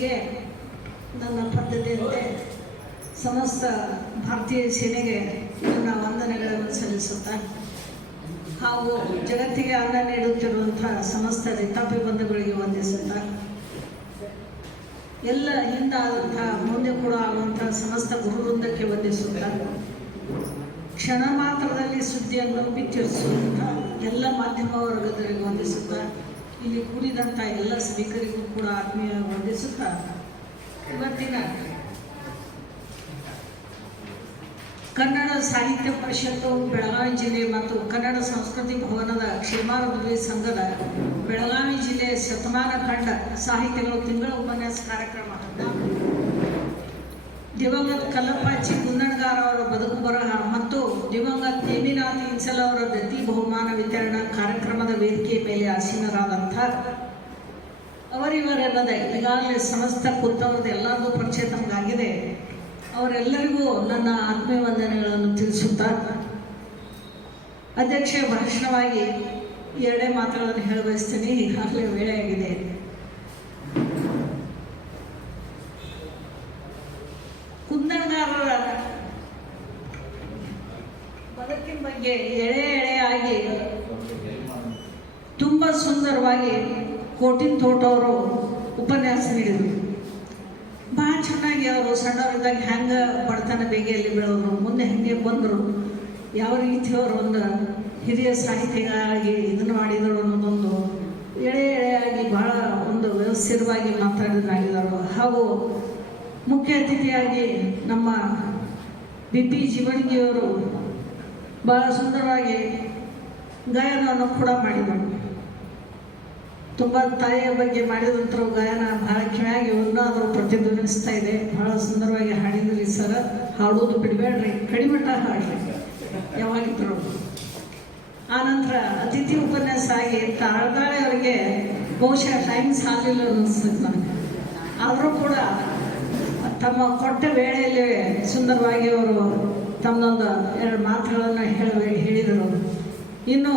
ಬೆಳಗ್ಗೆ ನನ್ನ ಪದ್ಧತಿಯಂತೆ ಸಮಸ್ತ ಭಾರತೀಯ ಸೇನೆಗೆ ನನ್ನ ವಂದನೆಗಳನ್ನು ಸಲ್ಲಿಸುತ್ತಾ ಹಾಗೂ ಜಗತ್ತಿಗೆ ಅನ್ನ ನೀಡುತ್ತಿರುವಂತಹ ಸಮಸ್ತ ಬಂಧುಗಳಿಗೆ ವಂದಿಸುತ್ತಾ ಎಲ್ಲ ಹಿಂದಾದಂತಹ ಮುಂದೆ ಕೂಡ ಆಗುವಂತಹ ಸಮಸ್ತ ಗುರುವೃಂದಕ್ಕೆ ವಂದಿಸುತ್ತಾ ಕ್ಷಣ ಮಾತ್ರದಲ್ಲಿ ಸುದ್ದಿಯನ್ನು ಬಿತ್ತರಿಸುವಂಥ ಎಲ್ಲ ಮಾಧ್ಯಮ ವರ್ಗದವರಿಗೆ ವಂದಿಸುತ್ತಾ ಇಲ್ಲಿ ಕೂಡಿದಂಥ ಎಲ್ಲ ಸ್ಪೀಕರಿಗೂ ಕೂಡ ಆತ್ಮೀಯ ವಂದಿಸುತ್ತಾ ಇವತ್ತಿನ ಕನ್ನಡ ಸಾಹಿತ್ಯ ಪರಿಷತ್ತು ಬೆಳಗಾವಿ ಜಿಲ್ಲೆ ಮತ್ತು ಕನ್ನಡ ಸಂಸ್ಕೃತಿ ಭವನದ ಕ್ಷೇಮಾಭಿವೃದ್ಧಿ ಸಂಘದ ಬೆಳಗಾವಿ ಜಿಲ್ಲೆ ಶತಮಾನ ಕಂಡ ಸಾಹಿತ್ಯಗಳು ತಿಂಗಳ ಉಪನ್ಯಾಸ ಕಾರ್ಯಕ್ರಮ. ದಿವಂಗತ ಕಲ್ಲಪ್ಪಾಚಿ ಗುನ್ನಣ್ಗಾರ್ ಅವರ ಬದುಕು ಬರಹ ಮತ್ತು ದಿವಂಗತ ನೇಮಿನಾಥ್ ಇನ್ಸಲ್ ಅವರ ಗತಿ ಬಹುಮಾನ ವಿತರಣಾ ಕಾರ್ಯಕ್ರಮದ ವೇದಿಕೆ ಮೇಲೆ ಆಸೀನರಾದಂಥ ಅವರಿವರೆಲ್ಲದೆ ಈಗಾಗಲೇ ಸಮಸ್ತ ಕುತ್ತವರದ ಎಲ್ಲರಿಗೂ ಪರಿಚಯ ತಮಗಾಗಿದೆ. ಅವರೆಲ್ಲರಿಗೂ ನನ್ನ ಆತ್ಮೀಯ ವಂದನೆಗಳನ್ನು ತಿಳಿಸುತ್ತಾ ಅಧ್ಯಕ್ಷ ಭಾಷಣವಾಗಿ ಎರಡೇ ಮಾತುಗಳನ್ನು ಹೇಳಬಯಸ್ತೀನಿ. ಈಗಾಗಲೇ ವೇಳೆ ಆಗಿದೆ ಕುಂದಣಗಾರರ ಬದುಕಿನ ಬಗ್ಗೆ ಎಳೆ ಎಳೆಯಾಗಿ ತುಂಬ ಸುಂದರವಾಗಿ ಕೋಟಿನ್ ತೋಟ ಅವರು ಉಪನ್ಯಾಸ ನೀಡಿದರು. ಭಾಳ ಚೆನ್ನಾಗಿ ಅವರು ಸಣ್ಣವರಿದ್ದಾಗ ಹೆಂಗೆ ಬಡತನ ಬೇಗೆಯಲ್ಲಿ ಬೆಳೆದ್ರು ಮುಂದೆ ಹೆಂಗೆ ಬಂದರು. ಯಾವ ರೀತಿ ಅವರು ಒಂದು ಹಿರಿಯ ಸಾಹಿತಿಗಳಾಗಿ ಇದನ್ನು ಮಾಡಿದರು ಅನ್ನೋದೊಂದು ಎಳೆ ಎಳೆಯಾಗಿ ಭಾಳ ಒಂದು ವ್ಯವಸ್ಥಿತವಾಗಿ ಮಾತಾಡಿದಾಗಿದ್ದರು ಹಾಗೂ ಮುಖ್ಯ ಅತಿಥಿಯಾಗಿ ನಮ್ಮ ಬಿ ಪಿ ಜೀವನಿಗೆಯವರು ಬಹಳ ಸುಂದರವಾಗಿ ಗಾಯನವನ್ನು ಕೂಡ ಮಾಡಿದರು. ತುಂಬ ತಾಯಿಯ ಬಗ್ಗೆ ಮಾಡಿದಂಥ ಗಾಯನ ಬಹಳ ಕಿವಿಯಾಗಿ ಒಂದಾದರೂ ಪ್ರತಿಧ್ವನಿಸ್ತಾ ಇದೆ. ಬಹಳ ಸುಂದರವಾಗಿ ಹಾಡಿದ್ರಿ ಸರ್. ಹಾಡೋದು ಬಿಡಬೇಡ್ರಿ. ಕಡಿಮಟ್ಟ ಹಾಡ್ರಿ. ಯಾವಾಗಿದ್ರು ಆನಂತರ ಅತಿಥಿ ಉಪನ್ಯಾಸ ಆಗಿ ತಾಳ್ದಾಳೆ ಅವರಿಗೆ ಬಹುಶಃ ಟೈಮ್ ಸಾಲಿಲ್ಲ ಅನ್ನಿಸ್ತದೆ ನನಗೆ ಆದರೂ ಕೂಡ ತಮ್ಮ ಕೊಟ್ಟ ವೇಳೆಯಲ್ಲಿ ಸುಂದರವಾಗಿ ಅವರು ತಮ್ಮದೊಂದು ಎರಡು ಮಾತುಗಳನ್ನು ಹೇಳ ಹೇಳಿದರು. ಇನ್ನು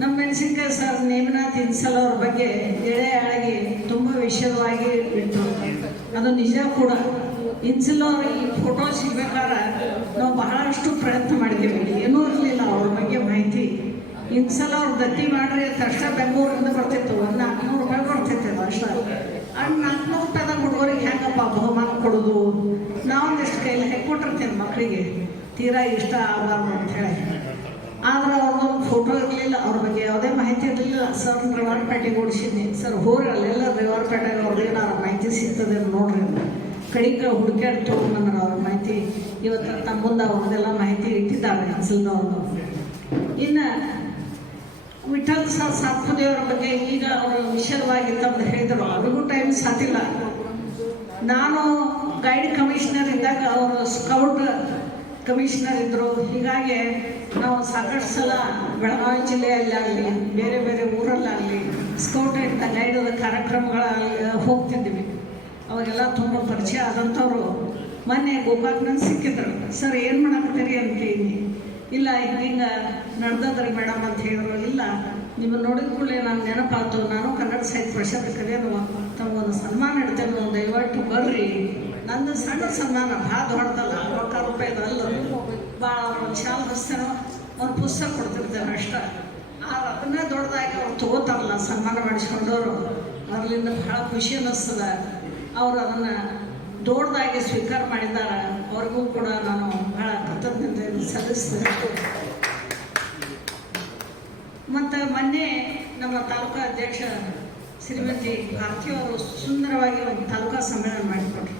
ನಮ್ಮ ಮೆಣಸಿನ್ಕಾಯಿ ಸರ್ ನೇಮನಾಥ್ ಇನ್ಸಲ್ ಅವ್ರ ಬಗ್ಗೆ ಎಳೆ ಅಳಗಿ ತುಂಬ ವಿಷಯವಾಗಿ ಬಿಟ್ಟರು ಅದು ನಿಜ ಕೂಡ. ಇನ್ಸಲ್ ಅವ್ರ ಈ ಫೋಟೋ ಸಿಗ್ಬೇಕಾದ್ರೆ ನಾವು ಬಹಳಷ್ಟು ಪ್ರಯತ್ನ ಮಾಡಿದ್ದೀವಿ. ಏನೂ ಇರಲಿಲ್ಲ ಅವ್ರ ಬಗ್ಗೆ ಮಾಹಿತಿ. ಇನ್ಸಲ್ ಅವ್ರ ದತ್ತಿ ಮಾಡ್ರಿ ತಕ್ಷಣ ಬೆಂಗಳೂರಿಂದ ಬರ್ತಿತ್ತು. ಒಂದು ನಾಲ್ಕುನೂರು ರೂಪಾಯಿ ಬರ್ತಿತ್ತು ಅಷ್ಟ. ಅದು ನಾಲ್ಕುನೂರು ರೂಪಾಯಿದಾಗ ಹುಡುಗರಿಗೆ ಹೆಂಗಪ್ಪ ಬಹುಮಾನ ಕೊಡೋದು? ನಾವೊಂದಿಷ್ಟು ಕೈಲಿ ಕೊಟ್ಟಿರ್ತೀನಿ ಮಕ್ಕಳಿಗೆ ತೀರಾ ಇಷ್ಟ ಆಗಬಾರ್ದು ಅಂತ ಹೇಳಿ. ಆದ್ರೆ ಅವ್ರದ್ದೊಂದು ಫೋಟೋ ಇರಲಿಲ್ಲ, ಅವ್ರ ಬಗ್ಗೆ ಯಾವುದೇ ಮಾಹಿತಿ ಇರಲಿಲ್ಲ. ಸರ್ ರೇವಾರಪೇಟೆಗೆ ಓಡಿಸಿದ್ನಿ ಸರ್ ಹೋರಿ ಅಲ್ಲೆಲ್ಲ ರೇವಾರಪೇಟೆಗೆ ಅವ್ರಿಗೆ ನಾನು ಮಾಹಿತಿ ಸಿಗ್ತದೆ ನೋಡ್ರಿ ಕಡಿಗೆ ಕಡಿಕ ಹುಡುಕ್ಯಾಡ್ ತೊಗೊಂಡ್ಬಂದ್ರೆ ಅವ್ರ ಮಾಹಿತಿ. ಇವತ್ತು ತಮ್ಮ ಮುಂದೆ ಅವ್ರದ್ದೆಲ್ಲ ಮಾಹಿತಿ ಇಟ್ಟಿದ್ದಾರೆ ಅವರು ಇನ್ನು ವಿಠಲ್ ಸರ್ ಸಾತ್ಪದೇವರ ಬಗ್ಗೆ ಈಗ ಅವರು ವಿಶದವಾಗಿ ಅಂತ ಹೇಳಿದರು. ಅವ್ರಿಗೂ ಟೈಮ್ ಸಾತಿಲ್ಲ. ನಾನು ಗೈಡ್ ಕಮಿಷನರ್ ಇದ್ದಾಗ ಅವರು ಸ್ಕೌಟ್ ಕಮಿಷನರ್ ಇದ್ದರು ಹೀಗಾಗಿ ನಾವು ಸಾಕಷ್ಟು ಸಲ ಬೆಳಗಾವಿ ಜಿಲ್ಲೆಯಲ್ಲಾಗಲಿ ಬೇರೆ ಬೇರೆ ಊರಲ್ಲಾಗಲಿ, ಸ್ಕೌಟ್ ಆ್ಯಂಡ್ ಗೈಡ್ ಕಾರ್ಯಕ್ರಮಗಳಲ್ಲಿ ಹೋಗ್ತಿದ್ವಿ ಅವಾಗೆಲ್ಲ ತುಂಬ ಪರಿಚಯ ಆದಂಥವ್ರು ಮೊನ್ನೆ ಗೋಕಾಕ್ನಲ್ಲಿ ಸಿಕ್ಕಿದ್ರು. ಸರ್, ಏನು ಮಾಡಾಕತ್ತೀರಿ? ಅಂತೀನಿ ಇಲ್ಲ, ಹಿಂಗೆ ನಡೆದದ್ರಿ ಮೇಡಮ್, ಅಂತ ಹೇಳಿದ್ರು. ಇಲ್ಲ ನಿಮ್ಮ ನೋಡಿದ ಕೂಡಲೇ ನಾನು ನೆನಪಾಯ್ತು. ನಾನು ಕನ್ನಡ ಸಾಹಿತ್ಯ ಪರಿಷತ್ ಕಲಿಯೋನು ತಮಗೊಂದು ಸನ್ಮಾನ ಇಡ್ತೇನೆ, ಒಂದು ದಯವಿಟ್ಟು ಬರ್ರಿ. ನಂದು ಸಣ್ಣ ಸನ್ಮಾನ, ಭಾಳ ದೊಡ್ಡದಲ್ಲ ರೂಪಾಯಿ ಅಲ್ಲ ಭಾಳ ಒಂದು ಶಾಲ್ ಒಂದು ಪುಸ್ತಕ ಕೊಡ್ತಿರ್ತಾರೆ ಅಷ್ಟ. ಆದ್ರೆ ಅದನ್ನೇ ದೊಡ್ಡದಾಗಿ ಅವ್ರು ತಗೋತಾರಲ್ಲ, ಸನ್ಮಾನ ಮಾಡಿಸ್ಕೊಂಡವರು. ಅದರಿಂದ ಭಾಳ ಖುಷಿ ಅನ್ನಿಸ್ತದ. ಅವರು ಅದನ್ನು ದೊಡ್ಡದಾಗಿ ಸ್ವೀಕಾರ ಮಾಡಿದ್ದಾರೆ. ಅವ್ರಿಗೂ ಕೂಡ ನಾನು ಬಹಳ ಕೃತಜ್ಞತೆ ಸಲ್ಲಿಸ್ತೇನೆ. ಮತ್ತು ಮೊನ್ನೆ ನಮ್ಮ ತಾಲೂಕಾ ಅಧ್ಯಕ್ಷ ಶ್ರೀಮತಿ ಭಾರತಿ ಅವರು ಸುಂದರವಾಗಿ ಒಂದು ತಾಲೂಕಾ ಸಮ್ಮೇಳನ ಮಾಡಿಕೊಟ್ರು.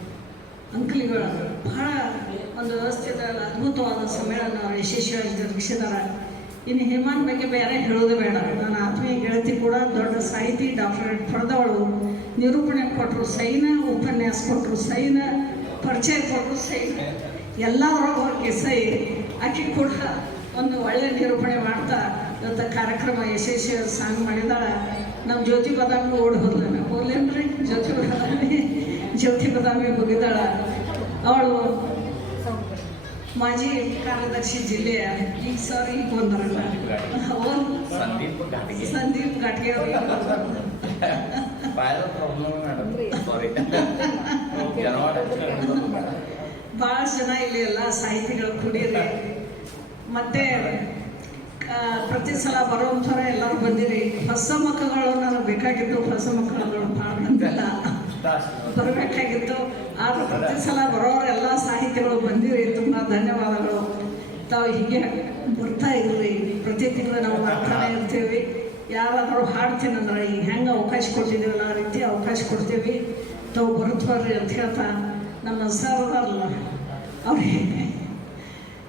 ಅಂಕಲಿಗಳು, ಬಹಳ ಒಂದು ವ್ಯವಸ್ಥಿತ, ಅದ್ಭುತವಾದ ಸಮ್ಮೇಳನ ಯಶಸ್ವಿಯಾಗಿ ಜರುಗಿಸಿದ್ದಾರೆ. ಇನ್ನು ಹೇಮಾನ್ ಬಗ್ಗೆ ಬೇರೆ ಹೇಳೋದು ಬೇಡ. ನನ್ನ ಆತ್ಮೀಯ ಗೆಳತಿ ಕೂಡ ದೊಡ್ಡ ಸಾಹಿತಿ ಡಾಕ್ಟರೇಟ್ ಪಡೆದವಳು ನಿರೂಪಣೆ ಕೊಟ್ಟರು ಸೈನ ಉಪನ್ಯಾಸ ಕೊಟ್ಟರು ಸೈನ ಪರಿಚಯ ಕೊಟ್ಟರು ಸೈನ ಎಲ್ಲರೊಳಗೆ ಸೈ. ಆಕೆ ಕೂಡ ಒಂದು ಒಳ್ಳೆ ನಿರೂಪಣೆ ಮಾಡ್ತಾ ಇವತ್ತು ಕಾರ್ಯಕ್ರಮ ಯಶಸ್ವಿ ಸಾಂಗ್ ಮಾಡಿದಾಳೆ ನಮ್ಮ ಜ್ಯೋತಿ ಬದಾಮಿ ಓಡಿ ಹೋದ್ಲ. ಹೋಗ್ಲೇನ್ರಿ ಜ್ಯೋತಿ ಬದಾಮಿ ಜ್ಯೋತಿ ಬದಾಮಿ ಹೋಗಿದ್ದಾಳ ಅವಳು ಮಾಜಿ ಕಾರ್ಯದರ್ಶಿ ಜಿಲ್ಲೆಯ ಈಗ ಸರ್ ಈಗ ಬಂದಾರಲ್ಲ ಸಂದೀಪ್ ಘಾಟಿಗೆ. ಸಂದೀಪ್ ಘಾಟ್ಗೆ ಭಾಳ ಜನ ಇಲ್ಲಿ ಎಲ್ಲ ಸಾಹಿತಿಗಳು ಕುಡೀರಿ. ಮತ್ತೆ ಪ್ರತಿ ಸಲ ಬರೋಂಥರ ಎಲ್ಲರೂ ಬಂದಿರಿ. ಹೊಸ ಮಕ್ಕಳು ನನಗೆ ಬೇಕಾಗಿದ್ದು ಹೊಸ ಮಕ್ಕಳುಗಳು ಭಾಳ ಬಂದಿಲ್ಲ. ಬರಬೇಕಾಗಿತ್ತು ಆದ್ರೆ ಪ್ರತಿ ಸಲ ಬರೋರು ಎಲ್ಲ ಸಾಹಿತಿಗಳು ಬಂದಿವೆ ತುಂಬ ಧನ್ಯವಾದಗಳು. ತಾವು ಹೀಗೆ ಬರ್ತಾ ಇರಲಿ ಪ್ರತಿ ತಿಂಗಳು ನಾವು ಬರ್ತಾನೆ ಇರ್ತೀವಿ ಯಾರಾದರೂ ಹಾಡ್ತೀನಂದ್ರೆ ಈಗ ಹೆಂಗೆ ಅವಕಾಶ ಕೊಟ್ಟಿದ್ದೀವಲ್ಲ ಆ ರೀತಿ ಅವಕಾಶ ಕೊಡ್ತೀವಿ. ತಾವು ಬರುತ್ತವ್ರಿ ಅಂತ ಹೇಳ್ತಾ ನಮ್ಮ ಸರ್ ಅದಾರಲ್ಲ ಅವ್ರಿಗೆ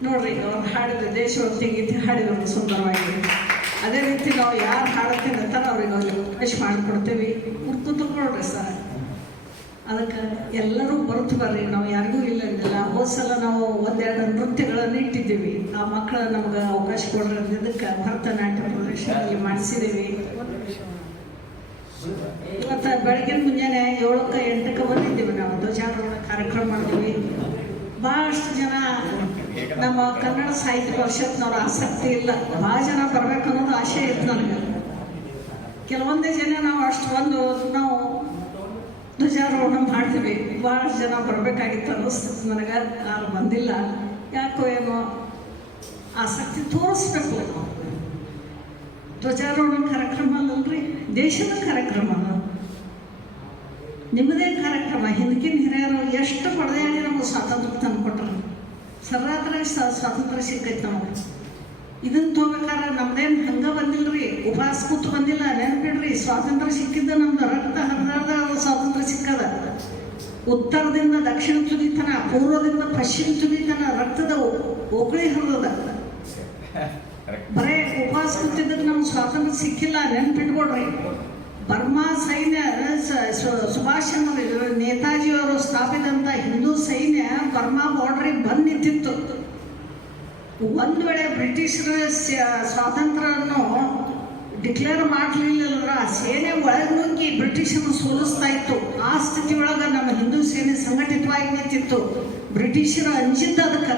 ನೋಡ್ರಿ, ಅವ್ರು ಹಾಡಿದ ದೇಶಭಕ್ತಿ ಗೀತೆ ಹಾಡಿದ್ರು ಸುಂದರವಾಗಿ ಅದೇ ರೀತಿ ನಾವು ಯಾರು ಹಾಡುತ್ತೀವಿ ಅಂತ ಅವ್ರಿಗೆ ಅವ್ರಿಗೆ ಅವಕಾಶ ಮಾಡಿಕೊಡ್ತೀವಿ. ನೋಡ್ರಿ ಸರ್. ಅದಕ್ಕೆ ಎಲ್ಲರೂ ಬರುತ್ತ ಬರ್ರಿ, ನಾವು ಯಾರಿಗೂ ಇಲ್ಲ ಹೋದ ಸಲ ನಾವು ಒಂದೆರಡು ನೃತ್ಯಗಳನ್ನು ಇಟ್ಟಿದ್ದೀವಿ. ಆ ಮಕ್ಕಳ ನಮ್ಗೆ ಅವಕಾಶ ಕೊಡ್ರಿ ಅಂದಿದ್ದಕ್ಕೆ ಭರತನಾಟ್ಯ ಪ್ರದರ್ಶನದಲ್ಲಿ ಮಾಡಿಸಿದ್ದೀವಿ ಇವತ್ತು ಬೆಳಗಿನ ಮುಂಜಾನೆ ಏಳಕ್ಕೆ ಎಂಟಕ್ಕೆ ಬಂದಿದ್ದೀವಿ ನಾವು. ಧ್ವಜಾರೋಹಣ ಕಾರ್ಯಕ್ರಮ ಮಾಡಿದ್ವಿ ಭಾಳಷ್ಟು ಜನ ನಮ್ಮ ಕನ್ನಡ ಸಾಹಿತ್ಯ ಪರಿಷತ್ನವ್ರ ಆಸಕ್ತಿ ಇಲ್ಲ. ಭಾಳ ಜನ ಬರ್ಬೇಕು ಅನ್ನೋದು ಆಸೆ ಇತ್ತು ನನಗೆ. ಕೆಲವೊಂದೇ ಜನ ನಾವು ಅಷ್ಟು ಬಂದು ನಾವು ಧ್ವಜಾರೋಹಣ ಮಾಡ್ತೀವಿ. ಭಾಳಷ್ಟು ಜನ ಬರಬೇಕಾಗಿತ್ತು ಅನ್ನಿಸ್ತಿತ್ತು ನನಗೆ. ಯಾರು ಬಂದಿಲ್ಲ. ಯಾಕೋ ಏನೋ ಆಸಕ್ತಿ ತೋರಿಸ್ಬೇಕು ನಾವು. ಧ್ವಜಾರೋಹಣ ಕಾರ್ಯಕ್ರಮ ಅಲ್ಲಲ್ರಿ ದೇಶದ ಕಾರ್ಯಕ್ರಮ. ನಿಮ್ಮದೇ ಕಾರ್ಯಕ್ರಮ. ಹಿಂದಕ್ಕಿನ ಹಿರಿಯರು ಎಷ್ಟು ಪಡೆದಾಡಿ ನಮಗೆ ಸ್ವಾತಂತ್ರ್ಯ ತಂದು ಕೊಟ್ಟರು ಸರ್ರಾತ್ರಿ ಸ್ವಾತಂತ್ರ್ಯ ಸಿಕ್ಕೈತೆ ನಮಗೆ. ಇದನ್ನ ತಗೋಬೇಕಾದ್ರೆ ನಮ್ದೇನು ಹಂಗ ಬಂದಿಲ್ರಿ? ಉಪವಾಸ ಕೂತು ಬಂದಿಲ್ಲ, ನೆನ್ಪಿಡ್ರಿ, ಸ್ವಾತಂತ್ರ್ಯ ಸಿಕ್ಕಿದ್ದ ನಮ್ದು ರಕ್ತ ಹರಿದಾರ್ದ ಸ್ವಾತಂತ್ರ್ಯ ಸಿಕ್ಕದ. ಉತ್ತರದಿಂದ ದಕ್ಷಿಣ ತುದಿತನ, ಪೂರ್ವದಿಂದ ಪಶ್ಚಿಮ ತುದಿತನ ರಕ್ತದ ಒಕ್ಕಳಿ ಹರಿದದ. ಬರೇ ಉಪವಾಸ ಕೂತಿದ್ದಕ್ಕೆ ನಮ್ಗೆ ಸ್ವಾತಂತ್ರ್ಯ ಸಿಕ್ಕಿಲ್ಲ ನೆನ್ಪಿಟ್ಕೊಡ್ರಿ ಬರ್ಮಾ ಸೈನ್ಯ ಸುಭಾಷ್ ಚಂದ್ರ ನೇತಾಜಿಯವರು ಸ್ಥಾಪಿದಂಥ ಹಿಂದೂ ಸೈನ್ಯ ಬರ್ಮಾ ಬಾರ್ಡ್ರಿಗೆ ಬಂದು ನಿಂತಿತ್ತು. ಒಂದು ವೇಳೆ ಬ್ರಿಟಿಷರ ಸ್ವಾತಂತ್ರ್ಯವನ್ನು ಡಿಕ್ಲೇರ್ ಮಾಡಲಿಲ್ಲ ಆ ಸೇನೆ ಒಳಗೆ ನುಗ್ಗಿ ಬ್ರಿಟಿಷರನ್ನು ಸೋಲಿಸ್ತಾ ಇತ್ತು. ಆ ಸ್ಥಿತಿ ಒಳಗೆ ನಮ್ಮ ಹಿಂದೂ ಸೇನೆ ಸಂಘಟಿತವಾಗಿ ನಿಂತಿತ್ತು. ಬ್ರಿಟಿಷರು ಅಂಜಿದ್ದ ಅದಕ್ಕೆ.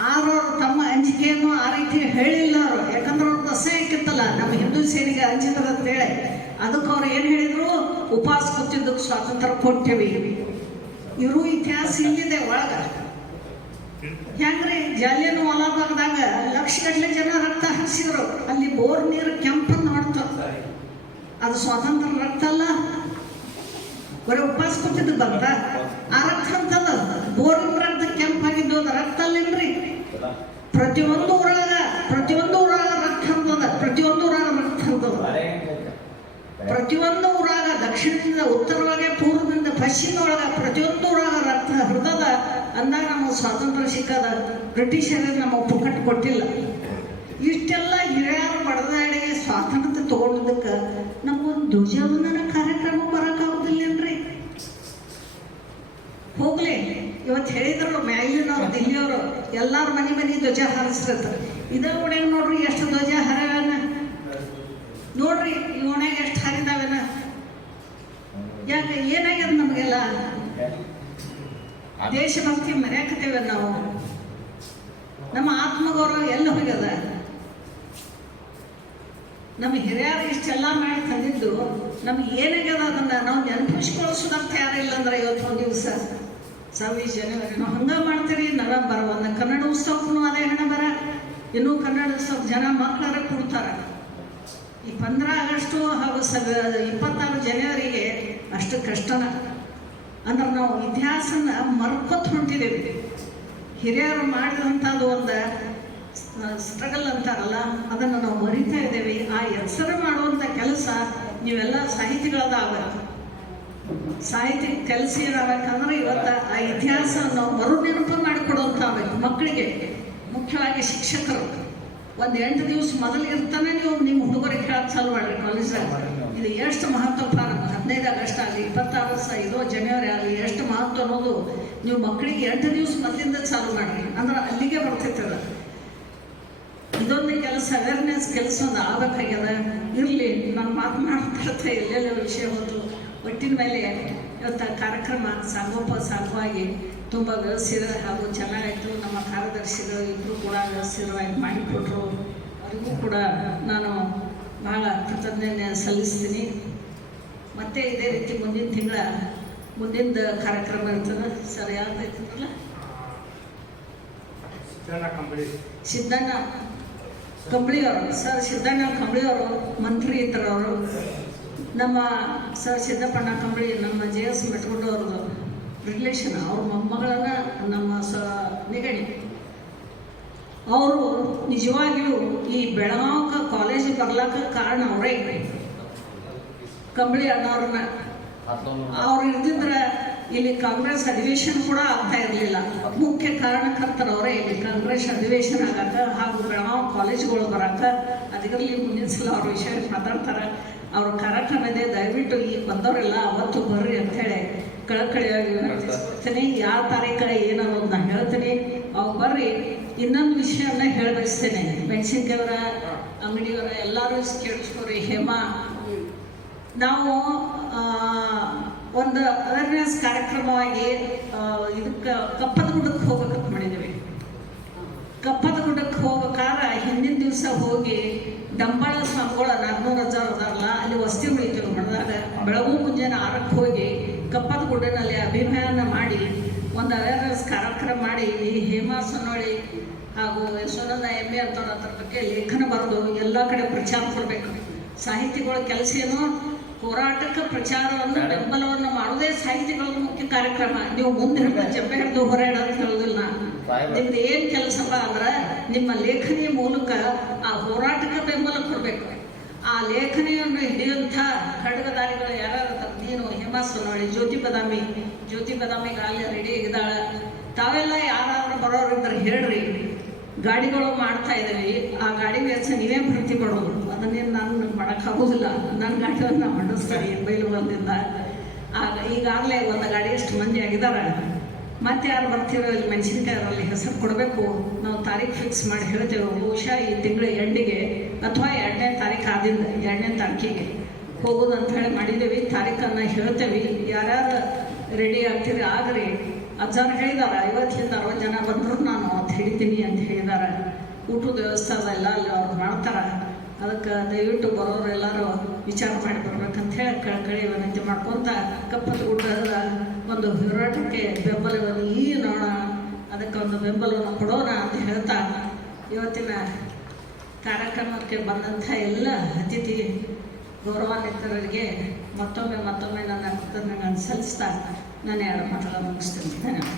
ಆದ್ರೆ ಅವರು ತಮ್ಮ ಅಂಜಿಕೆಯನ್ನು ಆ ರೀತಿ ಹೇಳಿಲ್ಲ ಅವರು. ಯಾಕಂದ್ರೆ ಅವ್ರು ದಸೆ ಹಾಕಿತ್ತಲ್ಲ ನಮ್ಮ ಹಿಂದೂ ಸೇನೆಗೆ ಅಂಜಿದ್ರು ಅಂತೇಳಿ ಅದಕ್ಕೆ ಅವ್ರು ಏನು ಹೇಳಿದ್ರು? ಉಪವಾಸ ಕೂತಿದ್ದಕ್ಕೆ ಸ್ವಾತಂತ್ರ್ಯ ಕೊಟ್ಟೇವಿ. ಇರು ಇತಿಹಾಸ ಇಲ್ಲಿದೆ ಒಳಗ. ಹೆಂಗ್ರಿ? ಜಾಲಿಯನ್ ಲಕ್ಷ ಗಟ್ಟಲೆ ಜನ ರಕ್ತ ಹರಿಸಿದ್ರು. ಅಲ್ಲಿ ಬೋರ್ ನೀರು ಕೆಂಪನ್ನು ಮಾಡ್ತು ಅದು ಸ್ವಾತಂತ್ರ್ಯ ರಕ್ತ ಅಲ್ಲ. ಬರೀ ಉಪವಾಸ ಕೊಟ್ಟಿದ್ದು ಬಂದ ಆ ರಕ್ತ ಅಂತಲ್ಲ, ಬೋರ್ ರಕ್ತ ಕೆಂಪಾಗಿದ್ದು ಅದು ರಕ್ತ ಅಲ್ಲೇನ್ರಿ? ಪ್ರತಿಯೊಂದು ಊರಾಗ ಪ್ರತಿಯೊಂದು ಊರಾಗ ರಕ್ತ ಅಂತದ ಪ್ರತಿಯೊಂದು ಊರಾಗ ರಕ್ತ ಅಂತದ ಪ್ರತಿಯೊಂದು ಊರಾಗ ದಕ್ಷಿಣದಿಂದ ಉತ್ತರವಾಗಿ ಪೂರ್ವದಿಂದ ಪಶ್ಚಿಮ ಒಳಗ ಪ್ರತಿಯೊಂದು ಊರಾಗ ರಕ್ತ ಹರಿದದ. ಅಂದಾಗ ನಮಗೆ ಸ್ವಾತಂತ್ರ್ಯ ಸಿಕ್ಕದ ಬ್ರಿಟಿಷರೇ ನಮ್ಮ ಪುಕ್ಕಟ್ಟು ಕೊಟ್ಟಿಲ್ಲ. ಇಷ್ಟೆಲ್ಲ ಹಿರಿಯರು ಬಡದಾಡಿ ಸ್ವಾತಂತ್ರ್ಯ ತಗೊಂಡಿದ್ದಕ್ಕೆ ನಮಗೊಂದು ಧ್ವಜವಂದನ ಕಾರ್ಯಕ್ರಮ ಬರೋಕ್ಕಾಗೋದಿಲ್ಲೇನ್ರಿ? ಹೋಗ್ಲಿ ಇವತ್ತು ಹೇಳಿದ್ರು ಮ್ಯಾಲಿನವ್ರು, ದಿಲ್ಲಿಯವರು, ಎಲ್ಲರ ಮನೆ ಮನೆ ಧ್ವಜ ಹಾರಿಸ್ತಾರೆ ಇದ ಕೂಡ ನೋಡ್ರಿ, ಎಷ್ಟು ಧ್ವಜ ಹರವನ ನೋಡ್ರಿ ಈ ಓಣ್ಯಾಗ ಎಷ್ಟು ಹರಿದಾವೇನ ಯಾಕೆ ಏನಾಗ್ಯದ ನಮಗೆಲ್ಲ ದೇಶಭಕ್ತಿ ಮರ್ಯಾಕತ್ತೇವೆ ನಾವು? ನಮ್ಮ ಆತ್ಮಗೌರವ ಎಲ್ಲ ಹೋಗ್ಯದ? ನಮ್ಮ ಹಿರಿಯರು ಇಷ್ಟೆಲ್ಲ ಮಾಡಿ ತಂದಿದ್ದು, ನಮ್ಗೆ ಏನಾಗ್ಯದ ಅದನ್ನ ನಾವು ನೆನಪಿಸ್ಕೊಳಿಸೋದಕ್ಕೆ ಯಾರಿಲ್ಲ ಅಂದ್ರೆ ಇವತ್ತು ಒಂದು ದಿವಸ. ಸಾವಿರ ಜನವರಿ, ನಾವು ಹಂಗ ಮಾಡ್ತೀರಿ ನವೆಂಬರ್ ಒಂದು ಕನ್ನಡ ಉತ್ಸವಕ್ಕೂ ಅದೇ ಹಣ ಬರ. ಇನ್ನೂ ಕನ್ನಡ ಉತ್ಸವ ಜನ ಮಕ್ಕಳರ ಕೊಡ್ತಾರ. ಈ ಪಂದ್ರ ಆಗಸ್ಟು ಹಾಗೂ ಸ ಇಪ್ಪತ್ತಾರು ಜನವರಿಗೆ ಅಷ್ಟು ಕಷ್ಟನ. ಅಂದ್ರೆ ನಾವು ಇತಿಹಾಸನ ಮರ್ಕೊತ್ ಹೊಂಟಿದ್ದೇವೆ ಹಿರಿಯರು ಮಾಡಿದಂಥದ್ದು ಒಂದು ಸ್ಟ್ರಗಲ್ ಅಂತಾರಲ್ಲ, ಅದನ್ನು ನಾವು ಮರಿತಾ ಇದ್ದೇವೆ. ಆ ಹೆಸರು ಮಾಡುವಂಥ ಕೆಲಸ ನೀವೆಲ್ಲ ಸಾಹಿತಿಗಳದಾವ. ಸಾಹಿತಿ ಕೆಲಸ ಏನಾಗಬೇಕಂದ್ರೆ ಇವತ್ತು ಆ ಇತಿಹಾಸ ನಾವು ಮರು ನೆನಪು ಮಾಡಿಕೊಡುವಂತ ಆಗ್ಬೇಕು ಮಕ್ಕಳಿಗೆ, ಮುಖ್ಯವಾಗಿ ಶಿಕ್ಷಕರು. ಒಂದು ಎಂಟು ದಿವಸ ಮೊದಲಿರ್ತಾನೆ ನೀವು, ನಿಮ್ಮ ಹುಡುಗರಿಗೆ ಹೇಳಕ್ ಚಾಲು ಮಾಡ್ರಿ ಕಾಲೇಜ್ದಾಗ ಇದು ಎಷ್ಟು ಮಹತ್ವ ಹದಿನೈದು ಆಗಸ್ಟ್ ಆಗಲಿ ಇಪ್ಪತ್ತಾರು ಸ ಇದೋ ಜನವರಿ ಆಗಲಿ ಎಷ್ಟು ಮಹತ್ವ ಅನ್ನೋದು ನೀವು ಮಕ್ಕಳಿಗೆ ಎಂಟು ದಿವಸ ಮೊದಲಿಂದ ಚಾಲು ಮಾಡಿರಿ ಅಂದ್ರೆ ಅಲ್ಲಿಗೆ ಬರ್ತೈತೆ ಅದು. ಇದೊಂದು ಕೆಲಸ ಅವೇರ್ನೆಸ್ ಕೆಲಸ ಒಂದು ಆಗಬೇಕಾಗ್ಯದ. ಇರಲಿ, ನಾನು ಮಾತನಾಡ್ತಾ ಎಲ್ಲೆಲ್ಲ ವಿಷಯ ಬಂದು ಒಟ್ಟಿನ ಮೇಲೆ ಇವತ್ತು ಕಾರ್ಯಕ್ರಮ ಸಾಗೋಪ ಸಾಗುವಾಗಿ ತುಂಬ ವ್ಯವಸ್ಥಿತ ಹಾಗೂ ಚೆನ್ನಾಗಾಯಿತು. ನಮ್ಮ ಕಾರ್ಯದರ್ಶಿಗಳು ಇಬ್ಬರು ಕೂಡ ವ್ಯವಸ್ಥಿತವಾಗಿ ಮಾಡಿಕೊಟ್ರು. ಅವರಿಗೂ ಕೂಡ ನಾನು ಬಹಳ ಕೃತಜ್ಞತೆ ಸಲ್ಲಿಸ್ತೀನಿ. ಮತ್ತೆ ಇದೇ ರೀತಿ ಮುಂದಿನ ತಿಂಗಳ ಮುಂದಿನ ಕಾರ್ಯಕ್ರಮ ಇರ್ತದ. ಸರ್ ಯಾವ್ದು ಇರ್ತದಲ್ಲ ಸಿದ್ದಣ್ಣ ಕಂಬಳಿ. ಸಿದ್ದಣ್ಣ ಕಂಬಳಿಯವರು ಸರ್ ಸಿದ್ದಣ್ಣ ಕಂಬಳಿಯವರು ಮಂತ್ರಿ ಇದ್ದಾರೆ ಅವರು. ನಮ್ಮ ಸರ್ ಸಿದ್ದಪ್ಪಣ್ಣ ಕಂಬಳಿ ನಮ್ಮ ಜೆ ಎಸ್ ಮೆಟ್ಕೊಂಡವ್ರದ್ದು ರಿಲೇಷನ್ ಅವ್ರ ಮೊಮ್ಮಗಳನ್ನ ನಮ್ಮ ಸ ನಿಗಣಿ ಅವರು ನಿಜವಾಗಿಯೂ ಈ ಬೆಳಗಾವ್ಕ ಕಾಲೇಜಿಗೆ ಬರ್ಲಾಕ ಕಾರಣ ಅವರೇ. ಕಂಬಳಿ ಅಣ್ಣವ್ರನ್ನ. ಅವ್ರು ಇದ್ದಿದ್ರೆ ಇಲ್ಲಿ ಕಾಂಗ್ರೆಸ್ ಅಧಿವೇಶನ ಕೂಡ ಆಗ್ತಾ ಇರಲಿಲ್ಲ. ಮುಖ್ಯ ಕಾರಣಕರ್ತರವರೇ ಇಲ್ಲಿ ಕಾಂಗ್ರೆಸ್ ಅಧಿವೇಶನ ಆಗಾಕ ಹಾಗೂ ಬೆಳಗಾವಿ ಕಾಲೇಜುಗಳು ಬರಾಕ ಅದರಲ್ಲಿ ಮುಂದಿನ ಸಲ ಅವ್ರ ವಿಷಯ ಮಾತಾಡ್ತಾರೆ. ಅವ್ರ ಕಾರ್ಯಕ್ರಮ ಇದೆ ದಯವಿಟ್ಟು ಈಗ ಬಂದವರೆಲ್ಲ ಅವತ್ತು ಬರ್ರಿ ಅಂತೇಳಿ ಕಳಕಳಿಯಾಗಿ ವಿನಂತಿಸ್ಕೊಳ್ತೀನಿ ಯಾವ ತಾರೀಕ ಏನನ್ನೋದು ನಾನು ಹೇಳ್ತೀನಿ. ಅವ್ರು ಬರ್ರಿ. ಇನ್ನೊಂದು ವಿಷಯನ ಹೇಳಿ ಬಯಸ್ತೇನೆ ಮೆಣಸಿನ್ಕಾಯವರ ಅಂಗಡಿಯವರ ಎಲ್ಲರೂ ಕೇಳಿಸ್ಕೊರಿ. ಹೇಮಾ ನಾವು ಒಂದು ಅವೇರ್ನೆಸ್ ಕಾರ್ಯಕ್ರಮವಾಗಿ ಇದಕ್ಕೆ ಕಪ್ಪದ ಗುಡ್ಡಕ್ಕೆ ಹೋಗ್ಬೇಕಂತ ಮಾಡಿದ್ದೀವಿ. ಕಪ್ಪದ ಗುಡ್ಡಕ್ಕೆ ಹೋಗ್ಬೇಕಾದ್ರೆ ಹಿಂದಿನ ದಿವಸ ಹೋಗಿ ಡಂಬಾಳ ಸ್ವಾಮಿಗಳ ನಾಲ್ಕುನೂರು ಹಜಾರ್ ಅದಾರಲ್ಲ, ಅಲ್ಲಿ ವಸ್ತಿ ಉಳಿತೀವಿ ಮಾಡಿದಾಗ ಬೆಳಗು ಮುಂಜಾನೆ ಆರಕ್ಕೆ ಹೋಗಿ ಕಪ್ಪದ ಗುಡ್ಡನಲ್ಲಿ ಅಭಿನಯನ ಮಾಡಿ, ಒಂದು ಅವೇರ್ನೆಸ್ ಕಾರ್ಯಕ್ರಮ ಮಾಡಿ, ಈ ಹೇಮಾ ಸೊನ್ನೋಳಿ ಹಾಗೂ ಯಶೋನಂದ ಎಮ್ಮೆ ಅಂತವ್ರ ಅದ್ರ ಬಗ್ಗೆ ಲೇಖನ ಬರೆದು ಎಲ್ಲ ಕಡೆ ಪ್ರಚಾರ ಕೊಡಬೇಕು. ಸಾಹಿತಿಗಳ ಕೆಲಸ ಏನು? ಹೋರಾಟಕ್ಕೆ ಪ್ರಚಾರವನ್ನು ಬೆಂಬಲವನ್ನು ಮಾಡುವುದೇ ಸಾಹಿತಿಗಳ ಮುಖ್ಯ ಕಾರ್ಯಕ್ರಮ. ನೀವು ಮುಂದೆ ಜಪ್ಪೆ ಹಿಡಿದು ಹೋರಾಡ ಅಂತ ಹೇಳೋದಿಲ್ಲ. ನಿಮ್ದು ಏನ್ ಕೆಲಸಪ್ಪ ಅಂದ್ರ ನಿಮ್ಮ ಲೇಖನಿಯ ಮೂಲಕ ಆ ಹೋರಾಟಕ್ಕೆ ಬೆಂಬಲ ಕೊಡ್ಬೇಕು. ಆ ಲೇಖನಿಯನ್ನು ಹಿಡಿಯುವಂಥ ಖಡ್ಗದಾರಿಗಳು ಯಾರು ನೀನು ಹೇಮಾ ಸೋನವಳಿ ಜ್ಯೋತಿ ಬದಾಮಿ. ಜ್ಯೋತಿ ಬದಾಮಿಗೆ ಅಲ್ಲಿ ರೆಡಿ ಇದ್ದಾಳ ತಾವೆಲ್ಲ ಯಾರಾದ್ರೂ ಬರೋರಿದ್ರೆ ಹೇಳ್ರಿ. ಗಾಡಿಗಳು ಮಾಡ್ತಾ ಇದ್ದೀವಿ ಆ ಗಾಡಿ ವ್ಯವಸ್ಥೆ ನೀವೇ ಭರ್ತಿ ಮಾಡೋದು. ಅದನ್ನೇನು ನಾನು ಮಾಡೋಕ್ಕಾಗೋದಿಲ್ಲ ನನ್ನ ಗಾಡಿಯನ್ನು ಮಾಡಿಸ್ತಾರೆ ಬೈಲು ಬಂದಿಂದ ಆಗ ಈಗಾಗಲೇ ಒಂದು ಗಾಡಿ ಎಷ್ಟು ಮಂದಿ ಆಗಿದ್ದಾರೆ ಮತ್ತೆ ಯಾರು ಬರ್ತೀರೋ ಇಲ್ಲಿ ಮೆಣಸಿನ್ಕಾಯಿ ಹೆಸರು ಕೊಡಬೇಕು. ನಾವು ತಾರೀಖು ಫಿಕ್ಸ್ ಮಾಡಿ ಹೇಳ್ತೇವೆ. ಬಹುಶಃ ಈ ತಿಂಗಳ ಎಂಡಿಗೆ ಅಥವಾ ಎರಡನೇ ತಾರೀಕು ಆದಿಂದ, ಎರಡನೇ ತಾರೀಕಿಗೆ ಹೋಗೋದು ಅಂತ ಹೇಳಿ ಮಾಡಿದ್ದೇವೆ. ತಾರೀಕನ್ನು ಹೇಳ್ತೇವೆ. ಯಾರ್ಯಾರು ರೆಡಿ ಆಗ್ತೀರಿ ಆಗ್ರಿ. ಅಜ್ಜಾರು ಹೇಳಿದಾರೆ ಐವತ್ತರಿಂದ ಅರವತ್ತು ಜನ ಬಂದರೂ ನಾನು ಅಂತ ಹೇಳ್ತೀನಿ ಅಂತ ಹೇಳಿದ್ದಾರೆ ಊಟದ ವ್ಯವಸ್ಥೆ ಅದೆಲ್ಲ ಅಲ್ಲಿ ಅವ್ರು ಮಾಡ್ತಾರೆ. ಅದಕ್ಕೆ ದಯವಿಟ್ಟು ಬರೋರು ಎಲ್ಲರೂ ವಿಚಾರ ಮಾಡಿ ಬರ್ಬೇಕಂತ ಹೇಳಿ ಕಳ್ಕಳಿ ವಿನಂತಿ ಮಾಡ್ಕೊಂತ ಕಪ್ಪದ ಊಟದ ಒಂದು ಹೋರಾಟಕ್ಕೆ ಬೆಂಬಲವನ್ನು ಈ ನೋಡ ಅದಕ್ಕೆ ಒಂದು ಬೆಂಬಲವನ್ನು ಕೊಡೋಣ ಅಂತ ಹೇಳ್ತಾ ಇವತ್ತಿನ ಕಾರ್ಯಕ್ರಮಕ್ಕೆ ಬಂದಂಥ ಎಲ್ಲ ಅತಿಥಿ ಗೌರವಾನ್ವಿತರಿಗೆ ಮತ್ತೊಮ್ಮೆ ಮತ್ತೊಮ್ಮೆ ನನ್ನ ಕೃತಜ್ಞತೆ ಸಲ್ಲಿಸ್ತಾ ನಾನು ಎರಡು ಮಾತುಗಳನ್ನು ಮುಗಿಸ್ತೀನಿ. ಧನ್ಯವಾದ.